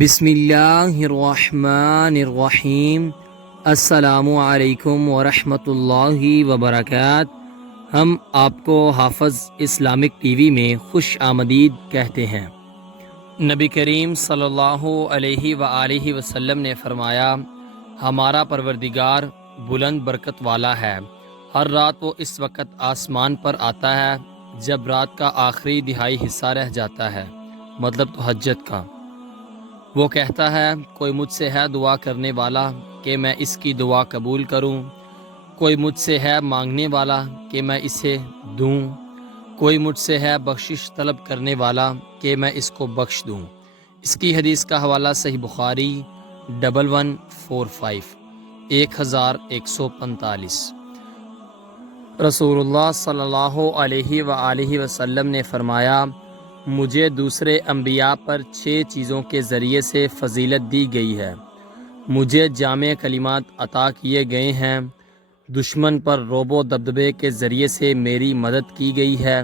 بسم اللہ الرحمن الرحیم۔ السلام علیکم ورحمۃ اللہ وبرکاتہ۔ ہم آپ کو حافظ اسلامک ٹی وی میں خوش آمدید کہتے ہیں۔ نبی کریم صلی اللہ علیہ وآلہ وسلم نے فرمایا، ہمارا پروردگار بلند برکت والا ہے۔ ہر رات وہ اس وقت آسمان پر آتا ہے جب رات کا آخری دہائی حصہ رہ جاتا ہے، مطلب تہجد کا۔ وہ کہتا ہے، کوئی مجھ سے ہے دعا کرنے والا کہ میں اس کی دعا قبول کروں، کوئی مجھ سے ہے مانگنے والا کہ میں اسے دوں، کوئی مجھ سے ہے بخشش طلب کرنے والا کہ میں اس کو بخش دوں۔ اس کی حدیث کا حوالہ صحیح بخاری 1145 1145۔ رسول اللہ صلی اللہ علیہ وآلہ وسلم نے فرمایا، مجھے دوسرے انبیاء پر 6 چیزوں کے ذریعے سے فضیلت دی گئی ہے۔ مجھے جامع کلمات عطا کیے گئے ہیں، دشمن پر رعب و دبدبے کے ذریعے سے میری مدد کی گئی ہے،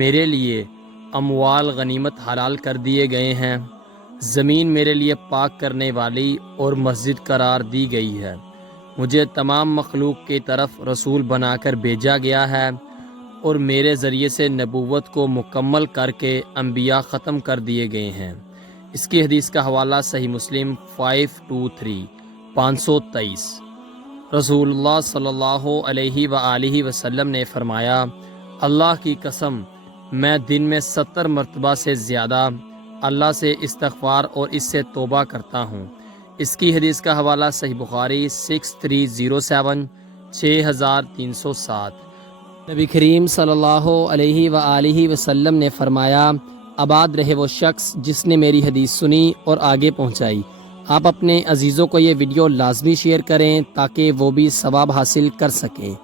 میرے لیے اموال غنیمت حلال کر دیے گئے ہیں، زمین میرے لیے پاک کرنے والی اور مسجد قرار دی گئی ہے، مجھے تمام مخلوق کی طرف رسول بنا کر بھیجا گیا ہے، اور میرے ذریعے سے نبوت کو مکمل کر کے انبیاء ختم کر دیے گئے ہیں۔ اس کی حدیث کا حوالہ صحیح مسلم 523۔ رسول اللہ صلی اللہ علیہ وآلہ وسلم نے فرمایا، اللہ کی قسم میں دن میں 70 مرتبہ سے زیادہ اللہ سے استغفار اور اس سے توبہ کرتا ہوں۔ اس کی حدیث کا حوالہ صحیح بخاری 6307 6307۔ نبی کریم صلی اللہ علیہ وآلہ وسلم نے فرمایا، آباد رہے وہ شخص جس نے میری حدیث سنی اور آگے پہنچائی۔ آپ اپنے عزیزوں کو یہ ویڈیو لازمی شیئر کریں تاکہ وہ بھی ثواب حاصل کر سکیں۔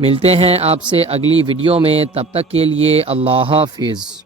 ملتے ہیں آپ سے اگلی ویڈیو میں، تب تک کے لیے اللہ حافظ۔